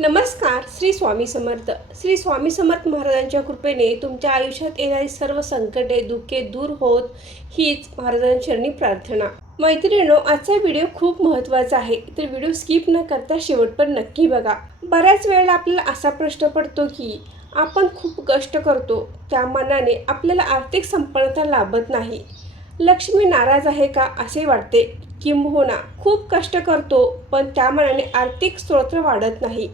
नमस्कार. श्री स्वामी समर्थ. श्री स्वामी समर्थ महाराजांच्या कृपेने तुमच्या आयुष्यात येणारी सर्व संकटे दुःखे दूर होत हीच महाराजांचरणी प्रार्थना. मैत्रिणींनो, आजचा व्हिडिओ खूप महत्त्वाचा आहे, तर व्हिडिओ स्किप न करता शेवटपर्यंत नक्की बघा. बऱ्याच वेळेला आपल्याला असा प्रश्न पडतो की आपण खूप कष्ट करतो, त्या मानाने आपल्याला आर्थिक संपन्नता लाभत नाही. लक्ष्मी नाराज आहे का असे वाटते, किंबहुना खूप कष्ट करतो पण त्या मानाने आर्थिक स्रोत वाढत नाही.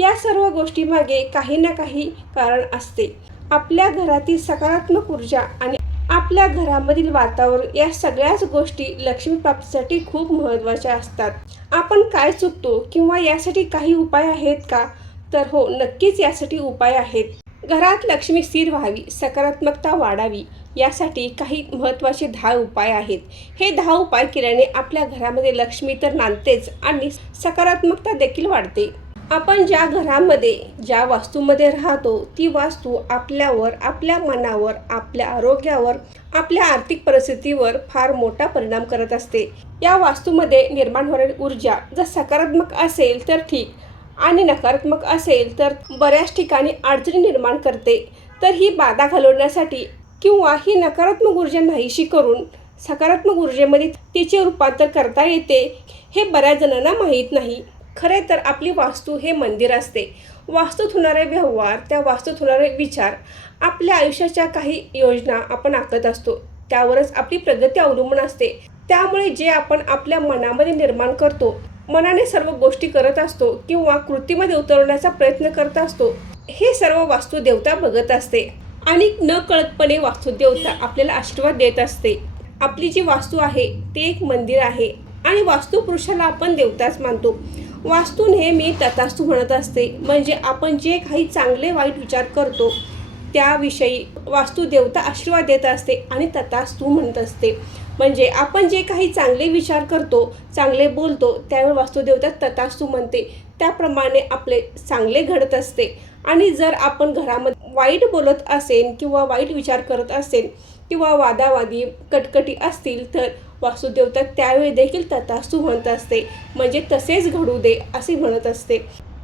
या सर्व गोष्टीमागे काही ना काही कारण असते. आपल्या घरातील सकारात्मक ऊर्जा आणि आपल्या घरामधील वातावरण या सगळ्याच गोष्टी लक्ष्मी प्राप्तीसाठी खूप महत्त्वाच्या असतात. आपण काय चुकतो किंवा यासाठी काही उपाय आहेत का? तर हो, नक्कीच यासाठी उपाय आहेत. घरात लक्ष्मी स्थिर व्हावी, सकारात्मकता वाढावी यासाठी काही महत्त्वाचे 10 उपाय आहेत. हे 10 उपाय केल्याने आपल्या घरामध्ये लक्ष्मी तर नांदतेच आणि सकारात्मकता देखील वाढते. आपण ज्या घरामध्ये ज्या वास्तूमध्ये राहतो ती वास्तू आपल्यावर, आपल्या मनावर, आपल्या आरोग्यावर, आपल्या आर्थिक परिस्थितीवर फार मोठा परिणाम करत असते. या वास्तूमध्ये निर्माण होणारी ऊर्जा जर सकारात्मक असेल तर ठीक, आणि नकारात्मक असेल तर बऱ्याच ठिकाणी अडचणी निर्माण करते. तर ही बाधा घालवण्यासाठी किंवा ही नकारात्मक ऊर्जा नाहीशी करून सकारात्मक ऊर्जेमध्ये तिचे रूपांतर करता येते, हे बऱ्याच जणांना माहीत नाही. खरे तर आपली वास्तू हे मंदिर असते. वास्तूत होणारे व्यवहार, त्या वास्तूत होणारे विचार, आपल्या आयुष्याच्या काही योजना आपण आखत असतो, त्यावरच आपली प्रगती अवलंबून असते. त्यामुळे जे आपण आपल्या मनामध्ये निर्माण करतो, मनाने सर्व गोष्टी करत असतो किंवा कृतीमध्ये उतरवण्याचा प्रयत्न करत असतो, हे सर्व वास्तुदेवता बघत असते आणि नकळतपणे वास्तुदेवता आपल्याला आशीर्वाद देत असते. आपली जी वास्तू आहे ते एक मंदिर आहे आणि वास्तुपुरुषाला आपण देवताच मानतो. वास्तू नेहमी तथास्तु म्हणत असते, म्हणजे आपण जे काही चांगले वाईट विचार करतो त्याविषयी वास्तुदेवता आशीर्वाद देत असते आणि तथास्तु म्हणत असते. म्हणजे आपण जे काही चांगले विचार करतो, चांगले बोलतो, त्यावर वास्तुदेवता तथास्तु म्हणते. त्याप्रमाणे आपले चांगले घडत असते. आणि जर आपण घरामध्ये वाईट बोलत असेल किंवा वाईट विचार करत असेल किंवा वादावादी कटकटी असतील तर वास्तुदेवता त्यावेळी देखील तथास्तु म्हणत असते, म्हणजे तसेच घडू दे असे म्हणत असते.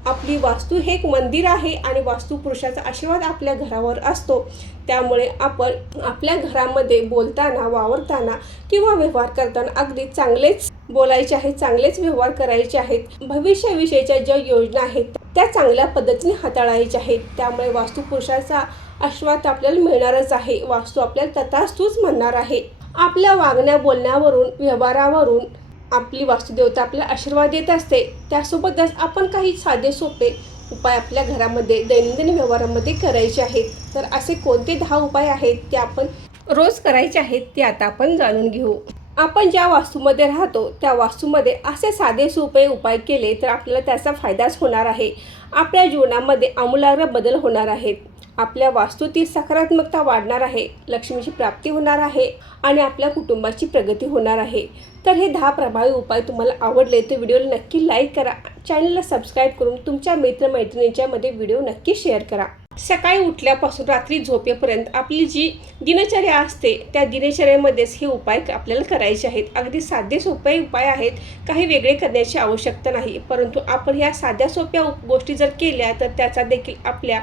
आपली वास्तू हे एक मंदिर आहे आणि वास्तुपुरुषाचा आशीर्वाद आपल्या घरावर असतो. त्यामुळे आपण आपल्या घरामध्ये बोलताना, वावरताना किंवा व्यवहार करताना अगदी चांगलेच बोलायचे आहेत, चांगलेच व्यवहार करायचे आहेत. भविष्याविषयीच्या ज्या योजना आहेत त्या चांगल्या पद्धतीने हाताळायच्या आहेत. त्यामुळे वास्तुपुरुषाचा आशीर्वाद आपल्याला मिळणारच आहे. वास्तू आपल्याला तथास्तुच म्हणणार आहे. आपल्या वागण्या बोलण्यावरून, व्यवहारावरून आपली वास्तुदेवता आपल्याला आशीर्वाद देत असते. त्यासोबतच आपण काही साधे सोपे उपाय आपल्या घरामध्ये दैनंदिन व्यवहारामध्ये करायचे आहेत. तर असे कोणते 10 उपाय आहेत ते आपण रोज करायचे आहेत ते आता आपण जाणून घेऊ. आपण ज्या वास्तूमध्ये राहतो त्या वास्तूमध्ये असे साधे सोपे उपाय केले तर आपल्याला त्याचा फायदाच होणार आहे. आपल्या जीवनामध्ये आमूलाग्र बदल होणार आहेत. आपल्या वास्तूतील सकारात्मकता वाढणार आहे, लक्ष्मीची प्राप्ती होणार आहे आणि आपल्या कुटुंबाची प्रगती होणार आहे. तर हे 10 प्रभावी उपाय तुम्हाला आवडले तर व्हिडिओला नक्की लाईक करा, चॅनलला सबस्क्राईब करून तुमच्या मित्रमैत्रिणींच्यामध्ये व्हिडिओ नक्की शेअर करा. सकाळी उठल्यापासून रात्री झोपेपर्यंत आपली जी दिनचर्या असते त्या दिनचर्येमध्येच हे उपाय आपल्याला करायचे आहेत. अगदी साधे सोपे उपाय आहेत, काही वेगळे करण्याची आवश्यकता नाही. परंतु आपण ह्या साध्या सोप्या गोष्टी जर केल्या तर त्याचा देखील आपल्या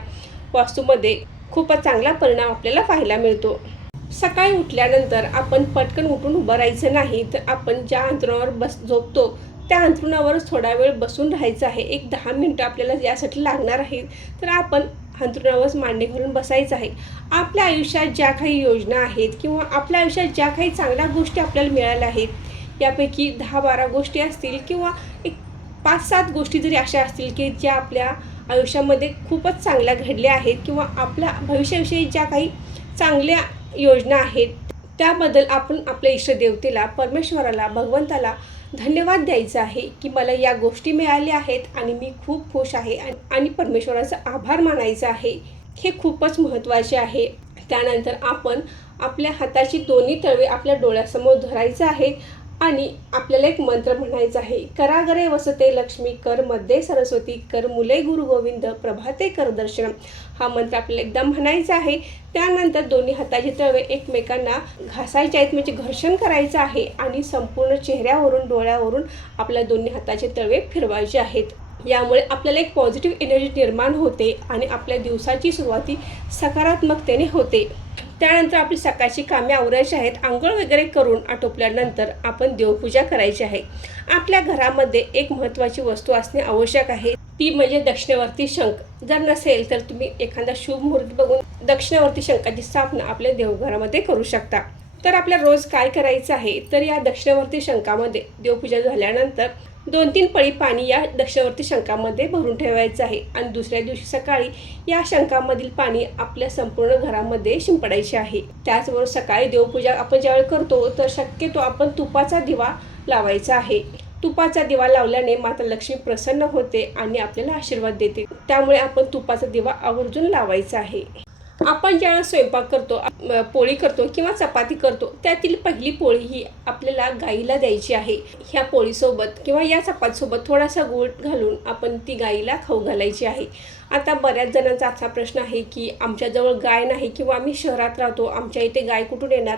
वास्तूमध्ये खूपच चांगला परिणाम आपल्याला पाहायला मिळतो. सकाळी उठल्यानंतर आपण पटकन उठून उभं राहायचं नाही, तर आपण ज्या अंथरुणावर झोपतो त्या अंथरुणावरच थोडा वेळ बसून राहायचं आहे. एक 10 मिनटं आपल्याला यासाठी लागणार आहेत. तर आपण अंथरुणावरच मांडी घालून बसायचं आहे. आपल्या आयुष्यात ज्या काही योजना आहेत किंवा आपल्या आयुष्यात ज्या काही चांगल्या गोष्टी आपल्याला मिळाल्या आहेत, यापैकी 10-12 गोष्टी असतील किंवा एक 5-7 गोष्टी जरी अशा असतील की ज्या आपल्या आयुष्यामध्ये खूपच चांगल्या घडल्या आहेत किंवा आपल्या भविष्याविषयी ज्या काही चांगल्या योजना आहेत त्याबद्दल आपण आपल्या इष्टदेवतेला, परमेश्वराला, भगवंताला धन्यवाद द्यायचा आहे की मला या गोष्टी मिळाल्या आहेत आणि मी खूप खुश आहे आणि परमेश्वराचा आभार मानायचा आहे. हे खूपच महत्त्वाचे आहे. त्यानंतर आपण आपल्या हाताची दोन्ही तळवे आपल्या डोळ्यासमोर धरायचं आहे आणि आपल्याला एक मंत्र म्हणायचा आहे. करागरे वसते लक्ष्मी, कर मध्ये सरस्वती, कर मुले गुरु गोविंद, प्रभाते कर दर्शनम. हा मंत्र आपल्याला एकदा म्हणायचा आहे. त्यानंतर दोन्ही हाताचे तळवे एकमेकांना घासायचे आहेत, म्हणजे घर्षण करायचं आहे आणि संपूर्ण चेहऱ्यावरून, डोळ्यावरून आपल्या दोन्ही हाताचे तळवे फिरवायचे आहेत. यामुळे आपल्याला एक पॉझिटिव्ह एनर्जी निर्माण होते आणि आपल्या दिवसाची सुरुवाती सकारात्मकतेने होते. त्यानंतर आपली सकाळची कामे आवरायची आहेत. अंघोळ वगैरे करून आटोपल्यानंतर आपण देवपूजा करायची आहे. आपल्या घरामध्ये एक महत्त्वाची वस्तू असणे आवश्यक आहे, ती म्हणजे दक्षिणेवरती शंख. जर नसेल तर तुम्ही एखादा शुभ मुहूर्त बघून दक्षिणेवरती शंखाची स्थापना आपल्या देवघरामध्ये करू शकता. तर आपल्या रोज काय करायचं आहे, तर या दक्षिणेवरती शंखामध्ये देवपूजा झाल्यानंतर 2-3 पळी पाणी या दक्षिणेवरती शंखामध्ये भरून ठेवायचं आहे आणि दुसऱ्या दिवशी सकाळी या शंखामधील पाणी आपल्या संपूर्ण घरामध्ये शिंपडायचे आहे. त्याचबरोबर सकाळी देवपूजा आपण ज्यावेळी करतो तर शक्यतो आपण तुपाचा दिवा लावायचा आहे. तुपाचा दिवा लावल्याने माता लक्ष्मी प्रसन्न होते आणि आपल्याला आशीर्वाद देते. त्यामुळे आपण तुपाचा दिवा आवर्जून लावायचा आहे. आपण ज्यावेळेस स्वयंपाक करतो, पोळी करतो किंवा चपाती करतो, त्यातील पहिली पोळी ही आपल्याला गाईला द्यायची आहे. ह्या पोळीसोबत किंवा या चपातीसोबत थोडासा गूळ घालून आपण ती गाईला खाऊ घालायची आहे. आता बऱ्याच जणांचा असा प्रश्न आहे की आमच्याजवळ गाय नाही किंवा आम्ही शहरात राहतो, आमच्या इथे गाय कुठून येणार.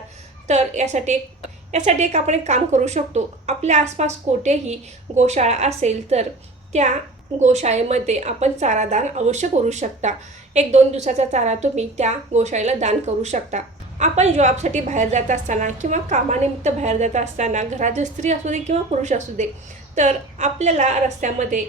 तर यासाठी आपण एक काम करू शकतो. आपल्या आसपास कोठेही गोशाळा असेल तर त्या गोशाळेमध्ये आपण चारा दान अवश्य करू शकता. 1-2 दिवसाचा चारा तुम्ही त्या गोशाळेला दान करू शकता. आपण जॉबसाठी बाहेर जात असताना किंवा कामानिमित्त बाहेर जात असताना, घरात स्त्री असू दे किंवा पुरुष असू दे, तर आपल्याला रस्त्यामध्ये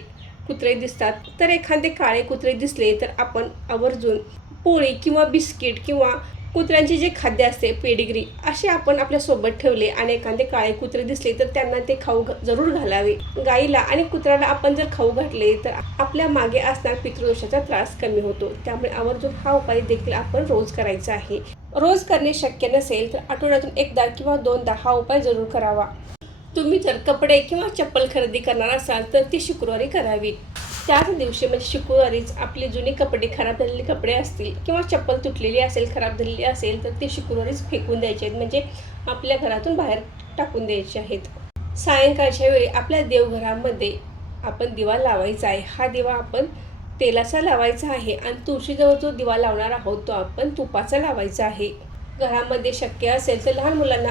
कुत्रे दिसतात. तर एखादे काळे कुत्रे दिसले तर आपण आवर्जून पोळी किंवा बिस्किट किंवा कुत्र्यांचे जे खाद्य असते, पेडिग्री, असे आपण आपल्यासोबत ठेवले आणि एखादे काळे कुत्रे दिसले तर त्यांना ते खाऊ जरूर घालावे. गाईला आणि कुत्र्याला आपण जर खाऊ घातले तर आपल्या मागे असणारा पितृदोषाचा त्रास कमी होतो. त्यामुळे आवर्जून हा उपाय देखील आपण रोज करायचा आहे. रोज करणे शक्य नसेल तर आठवड्यातून 1दा किंवा 2दा हा उपाय जरूर करावा. तुम्ही जर कपडे किंवा चप्पल खरेदी करणार असाल तर ती शुक्रवारी करावी. त्याच दिवशी म्हणजे शुक्रवारीच आपली जुनी कपडे, खराब झालेले कपडे असतील किंवा चप्पल तुटलेली असेल, खराब झालेली असेल तर ते शुक्रवारीच फेकून द्यायचे आहेत, म्हणजे आपल्या घरातून बाहेर टाकून द्यायचे आहेत. सायंकाळच्या वेळी आपल्या देवघरामध्ये आपण दिवा लावायचा आहे. हा दिवा आपण तेलाचा लावायचा आहे आणि तुळशीजवळ जो दिवा लावणार आहोत तो आपण तुपाचा लावायचा आहे. घरामध्ये शक्य असेल तर लहान मुलांना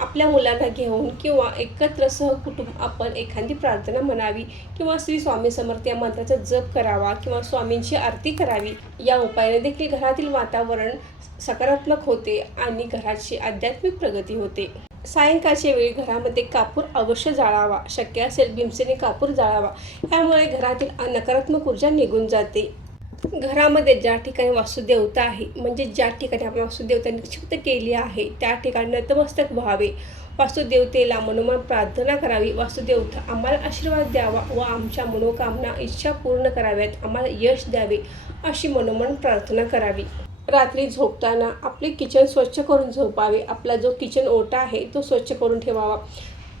आपल्या मुलांना घेऊन किंवा एकत्र सहकुटुंब आपण एखादी प्रार्थना म्हणावी किंवा श्री स्वामी समर्थ या मंत्राचा जप करावा किंवा स्वामींची आरती करावी. या उपायाने देखील घरातील वातावरण सकारात्मक होते आणि घराची आध्यात्मिक प्रगती होते. सायंकाळच्या वेळी घरामध्ये कापूर अवश्य जाळावा. शक्य असेल भीमसेनी कापूर जाळावा. यामुळे घरातील नकारात्मक ऊर्जा निघून जाते. घरामध्ये ज्या ठिकाणी वास्तुदेवता आहे, म्हणजे ज्या ठिकाणी आपण वास्तुदेवता निश्चित केली आहे त्या ठिकाणी नतमस्तक व्हावे. वास्तुदेवतेला मनोमन प्रार्थना करावी. वास्तुदेवता आम्हाला आशीर्वाद द्यावा व आमच्या मनोकामना इच्छा पूर्ण कराव्यात, आम्हाला यश द्यावे अशी मनोमन प्रार्थना करावी. रात्री झोपताना आपले किचन स्वच्छ करून झोपावे. आपला जो किचन ओटा आहे तो स्वच्छ करून ठेवावा.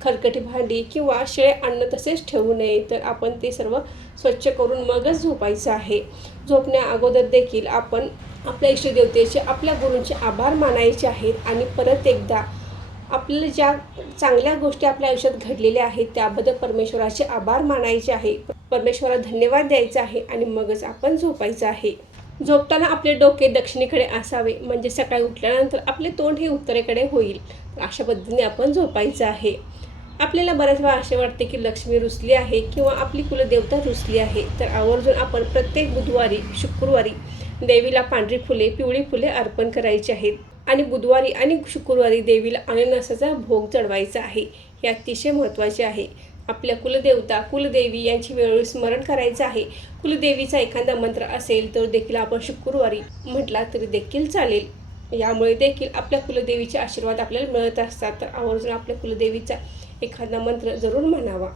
खरकटी भांडी किंवा शिळे अन्न तसेच ठेवू नये. तर आपण ते सर्व स्वच्छ करून मगच झोपायचं आहे. झोपण्या अगोदर देखील आपण आपल्या इष्टदेवतेचे, आपल्या गुरूंचे आभार मानायचे आहेत आणि परत एकदा आपल्याला ज्या चांगल्या गोष्टी आपल्या आयुष्यात घडलेल्या आहेत त्याबद्दल परमेश्वराचे आभार मानायचे आहे, परमेश्वराला धन्यवाद द्यायचा आहे आणि मगच आपण झोपायचं आहे. झोपताना आपले डोके दक्षिणेकडे असावे, म्हणजे सकाळी उठल्यानंतर आपले तोंड हे उत्तरेकडे होईल. अशा पद्धतीने आपण झोपायचं आहे. आपल्याला बऱ्याच वेळा असे वाटते की लक्ष्मी रुसली आहे किंवा आपली कुलदेवता रुसली आहे, तर आवर्जून आपण प्रत्येक बुधवारी, शुक्रवारी देवीला पांढरी फुले, पिवळी फुले अर्पण करायची आहेत आणि बुधवारी आणि शुक्रवारी देवीला अननसाचा भोग चढवायचा आहे. हे अतिशय महत्त्वाचे आहे. आपल्या कुलदेवता, कुलदेवी यांची वेळोवेळी स्मरण करायचं आहे. कुलदेवीचा एखादा मंत्र असेल तर देखील आपण शुक्रवारी म्हटला तरी देखील चालेल. यामुळे देखील आपल्या कुलदेवीचे आशीर्वाद आपल्याला मिळत असतात. तर आवर्जून आपल्या कुलदेवीचा एखादा मंत्र जरूर म्हणावा.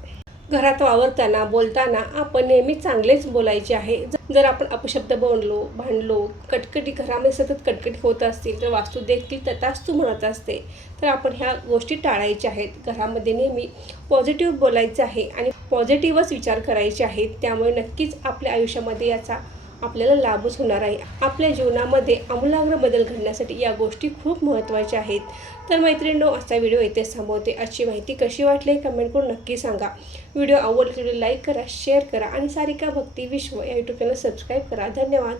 घरात वावरताना, बोलताना आपण नेहमी चांगलेच बोलायचे आहे. जर आपण अपशब्द भांडलो, कटकटी घरामध्ये सतत कटकटी होत असतील तर वास्तू देखील तथास्तु म्हणत असते. तर आपण ह्या गोष्टी टाळायच्या आहेत. घरामध्ये नेहमी पॉझिटिव्ह बोलायचं आहे आणि पॉझिटिव्हच विचार करायचे आहेत. त्यामुळे नक्कीच आपल्या आयुष्यामध्ये याचा आपल्याला लाभच होणार आहे. आपल्या जीवनामध्ये आमूलाग्र बदल घडण्यासाठी या गोष्टी खूप महत्त्वाच्या आहेत. तर मैत्रिणींनो, आजचा व्हिडिओ इथेच थांबवते. आजची माहिती कशी वाटली कमेंट करून नक्की सांगा. व्हिडिओ आवडला तर लाईक करा, शेअर करा आणि सारिका भक्ती विश्व या यूट्यूब चॅनल सबस्क्राईब करा. धन्यवाद.